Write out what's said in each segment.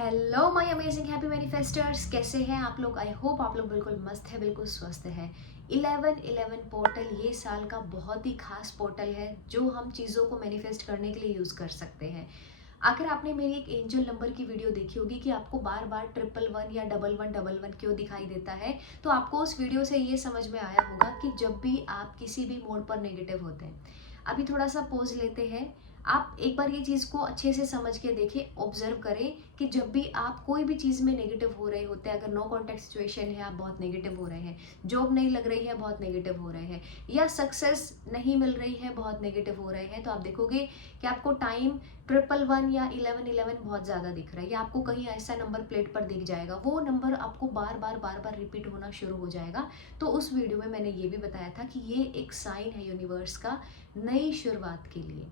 Hello my amazing happy मैनिफेस्टर्स, कैसे हैं आप लोग। आई होप आप लोग बिल्कुल मस्त है, बिल्कुल स्वस्थ है। 1111 पोर्टल ये साल का बहुत ही खास पोर्टल है जो हम चीज़ों को मैनिफेस्ट करने के लिए यूज़ कर सकते हैं। अगर आपने मेरी एक एंजल नंबर की वीडियो देखी होगी कि आपको बार बार 111 या 1111 क्यों दिखाई देता है, तो आपको उस वीडियो से ये समझ में आया होगा कि जब भी आप किसी भी मोड पर नेगेटिव होते हैं। अभी थोड़ा सा पोज लेते हैं। आप एक बार ये चीज़ को अच्छे से समझ के देखें, ऑब्जर्व करें कि जब भी आप कोई भी चीज़ में नेगेटिव हो रहे होते हैं, अगर नो कॉन्टैक्ट सिचुएशन है, आप बहुत नेगेटिव हो रहे हैं, जॉब नहीं लग रही है, बहुत नेगेटिव हो रहे हैं, या सक्सेस नहीं मिल रही है, बहुत नेगेटिव हो रहे हैं, तो आप देखोगे कि आपको टाइम 111 या 1111 बहुत ज़्यादा दिख रहा है, या आपको कहीं ऐसा नंबर प्लेट पर दिख जाएगा, वो नंबर आपको बार बार रिपीट होना शुरू हो जाएगा। तो उस वीडियो में मैंने ये भी बताया था कि ये एक साइन है यूनिवर्स का नई शुरुआत के लिए।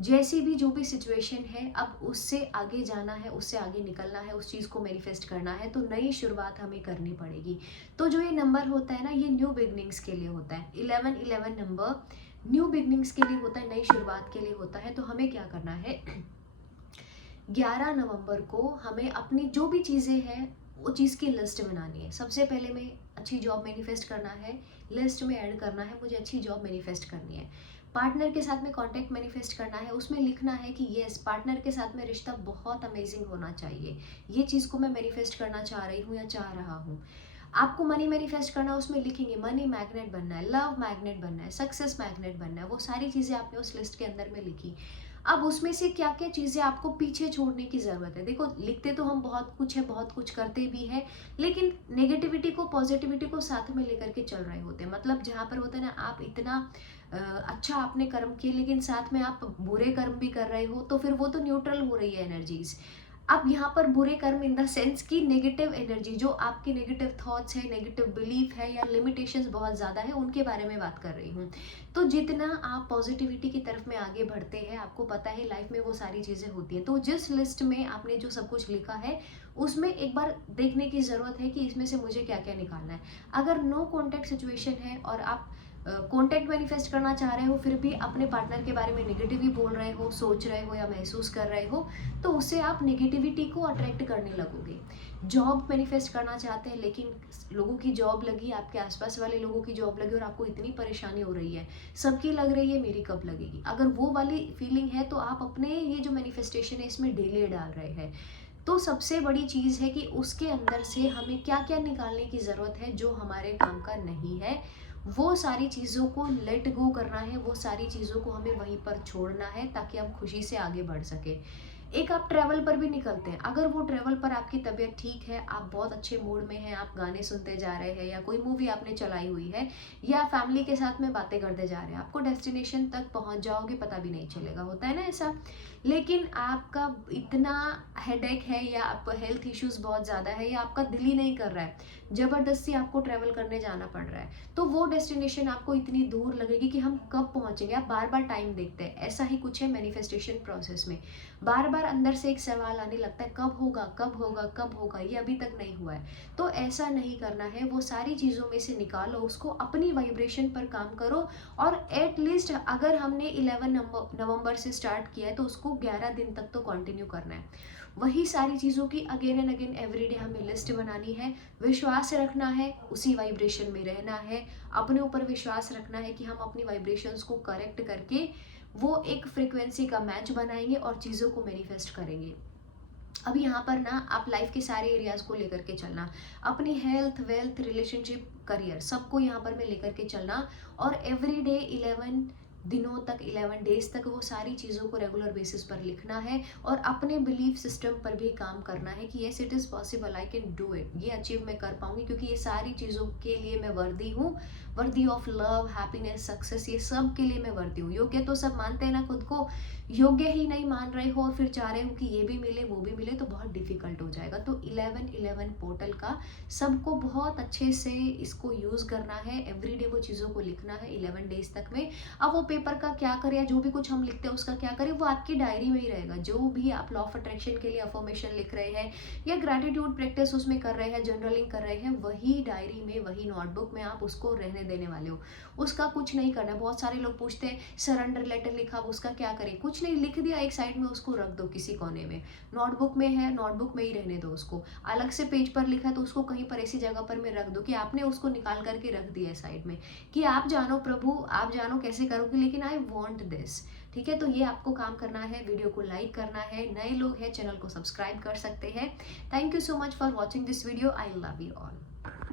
जैसी भी जो भी सिचुएशन है, अब उससे आगे जाना है, उससे आगे निकलना है, उस चीज़ को मैनिफेस्ट करना है, तो नई शुरुआत हमें करनी पड़ेगी। तो जो ये नंबर होता है ना, ये न्यू बिगनिंग्स के लिए होता है। 1111 नंबर न्यू बिगनिंग्स के लिए होता है, नई शुरुआत के लिए होता है। तो हमें क्या करना है, 11 नवंबर को हमें अपनी जो भी चीज़ें हैं वो चीज़ की लिस्ट बनानी है। सबसे पहले में अच्छी जॉब मैनिफेस्ट करना है, लिस्ट में ऐड करना है, मुझे अच्छी जॉब मैनिफेस्ट करनी है। पार्टनर के साथ में कांटेक्ट मैनिफेस्ट करना है, उसमें लिखना है कि यस, पार्टनर के साथ में रिश्ता बहुत अमेजिंग होना चाहिए, ये चीज़ को मैं मैनिफेस्ट करना चाह रही हूँ या चाह रहा हूँ। आपको मनी मैनिफेस्ट करना, उसमें लिखेंगे मनी मैग्नेट बनना है, लव मैग्नेट बनना है, सक्सेस मैग्नेट बनना है। वो सारी चीज़ें आपने उस लिस्ट के अंदर में लिखी। अब उसमें से क्या क्या चीज़ें आपको पीछे छोड़ने की ज़रूरत है। देखो, लिखते तो हम बहुत कुछ है, बहुत कुछ करते भी हैं, लेकिन नेगेटिविटी को पॉजिटिविटी को साथ में लेकर के चल रहे होते हैं। मतलब जहाँ पर होता है ना, आप इतना अच्छा आपने कर्म किए, लेकिन साथ में आप बुरे कर्म भी कर रहे हो, तो फिर वो तो न्यूट्रल हो रही है एनर्जीज। अब यहाँ पर बुरे कर्म इन द सेंस की नेगेटिव एनर्जी, जो आपके नेगेटिव थॉट्स है, नेगेटिव बिलीफ है, या लिमिटेशंस बहुत ज़्यादा है, उनके बारे में बात कर रही हूँ। तो जितना आप पॉजिटिविटी की तरफ में आगे बढ़ते हैं, आपको पता है लाइफ में वो सारी चीज़ें होती हैं। तो जिस लिस्ट में आपने जो सब कुछ लिखा है, उसमें एक बार देखने की ज़रूरत है कि इसमें से मुझे क्या क्या निकालना है। अगर नो कॉन्टैक्ट सिचुएशन है और आप कॉन्टैक्ट मैनिफेस्ट करना चाह रहे हो, फिर भी अपने पार्टनर के बारे में नेगेटिव ही बोल रहे हो, सोच रहे हो या महसूस कर रहे हो, तो उससे आप नेगेटिविटी को अट्रैक्ट करने लगोगे। जॉब मैनिफेस्ट करना चाहते हैं, लेकिन लोगों की जॉब लगी, आपके आसपास वाले लोगों की जॉब लगी और आपको इतनी परेशानी हो रही है, सबकी लग रही है, मेरी कब लगेगी। अगर वो वाली फीलिंग है, तो आप अपने ये जो मैनिफेस्टेशन है इसमें डिले डाल रहे हैं। तो सबसे बड़ी चीज़ है कि उसके अंदर से हमें क्या क्या निकालने की ज़रूरत है जो हमारे काम का नहीं है। वो सारी चीज़ों को लेट गो करना है, वो सारी चीज़ों को हमें वहीं पर छोड़ना है, ताकि हम खुशी से आगे बढ़ सके। एक आप ट्रैवल पर भी निकलते हैं, अगर वो ट्रैवल पर आपकी तबीयत ठीक है, आप बहुत अच्छे मूड में हैं, आप गाने सुनते जा रहे हैं, या कोई मूवी आपने चलाई हुई है, या फैमिली के साथ में बातें करते जा रहे हैं, आपको डेस्टिनेशन तक पहुंच जाओगे, पता भी नहीं चलेगा, होता है ना ऐसा। लेकिन आपका इतना हेडेक है, या आपका हेल्थ इश्यूज बहुत ज़्यादा है, या आपका दिल ही नहीं कर रहा है, ज़बरदस्ती आपको ट्रैवल करने जाना पड़ रहा है, तो वो डेस्टिनेशन आपको इतनी दूर लगेगी कि हम कब पहुंचेंगे। आप बार बार टाइम देखते हैं, ऐसा ही कुछ है मैनिफेस्टेशन प्रोसेस में। बार बार अंदर से एक सवाल आने लगता है, कब होगा, कब होगा, कब होगा, ये अभी तक नहीं हुआ है। तो ऐसा नहीं करना है, वो सारी चीज़ों में से निकालो, उसको अपनी वाइब्रेशन पर काम करो। और एटलीस्ट अगर हमने 11 नवंबर से स्टार्ट किया है, तो उसको 11 दिन तक तो कंटिन्यू करना है। वही सारी चीज़ों की अगेन एंड अगेन एवरीडे हमें लिस्ट बनानी है, विश्वास रखना है, उसी वाइब्रेशन में रहना है, अपने ऊपर विश्वास रखना है कि हम अपनी वाइब्रेशंस को करेक्ट करके वो एक फ्रिक्वेंसी का मैच बनाएंगे और चीज़ों को मैनिफेस्ट करेंगे। अब यहाँ पर ना आप लाइफ के सारे एरियाज को लेकर के चलना, अपनी हेल्थ, वेल्थ, रिलेशनशिप, करियर, सबको यहाँ पर मैं लेकर के चलना। और एवरी डे 11 दिनों तक, 11 डेज तक वो सारी चीज़ों को रेगुलर बेसिस पर लिखना है, और अपने बिलीफ सिस्टम पर भी काम करना है कि yes, it is possible, I can do it, ये अचीव मैं कर पाऊंगी, क्योंकि ये सारी चीज़ों के लिए मैं वर्दी हूँ, worthy of love, happiness, success, ये सब के लिए मैं वर्दी हूँ। योग्य तो सब मानते हैं ना खुद को, योग्य ही नहीं मान रहे हो और फिर चाह रहे हो कि ये भी मिले वो भी मिले, तो बहुत डिफिकल्ट हो जाएगा। तो 1111 पोर्टल का सबको बहुत अच्छे से इसको यूज़ करना है, एवरीडे वो चीज़ों को लिखना है 11 डेज तक में। अब वो पेपर का क्या करें, या जो भी कुछ हम लिखते हैं उसका क्या करें, वो आपकी डायरी में ही रहेगा। जो भी आप लॉ ऑफ अट्रैक्शन के लिए अफर्मेशन लिख रहे हैं, या ग्रेटिट्यूड प्रैक्टिस उसमें कर रहे हैं, जर्नलिंग कर रहे हैं, वही डायरी में, वही नोटबुक में आप उसको रहने देने वाले हो। उसका कुछ नहीं करना। बहुत सारे लोग पूछते हैं सरेंडर लेटर लिखा, उसका क्या करें, कुछ नहीं, लिख दिया एक साइड में, उसको रख दो किसी कोने में। नोटबुक में है, नोटबुक में ही रहने दो उसको, अलग से पेज पर लिखा है तो उसको कहीं पर ऐसी जगह पर में रख दो कि आपने उसको निकाल करके रख दिया है साइड में, कि आप जानो प्रभु, आप जानो कैसे करोगे, लेकिन आई वॉन्ट दिस। ठीक है, तो ये आपको काम करना है, वीडियो को लाइक करना है, नए लोग हैं चैनल को सब्सक्राइब कर सकते हैं। Thank you so much for watching this video, I love you all.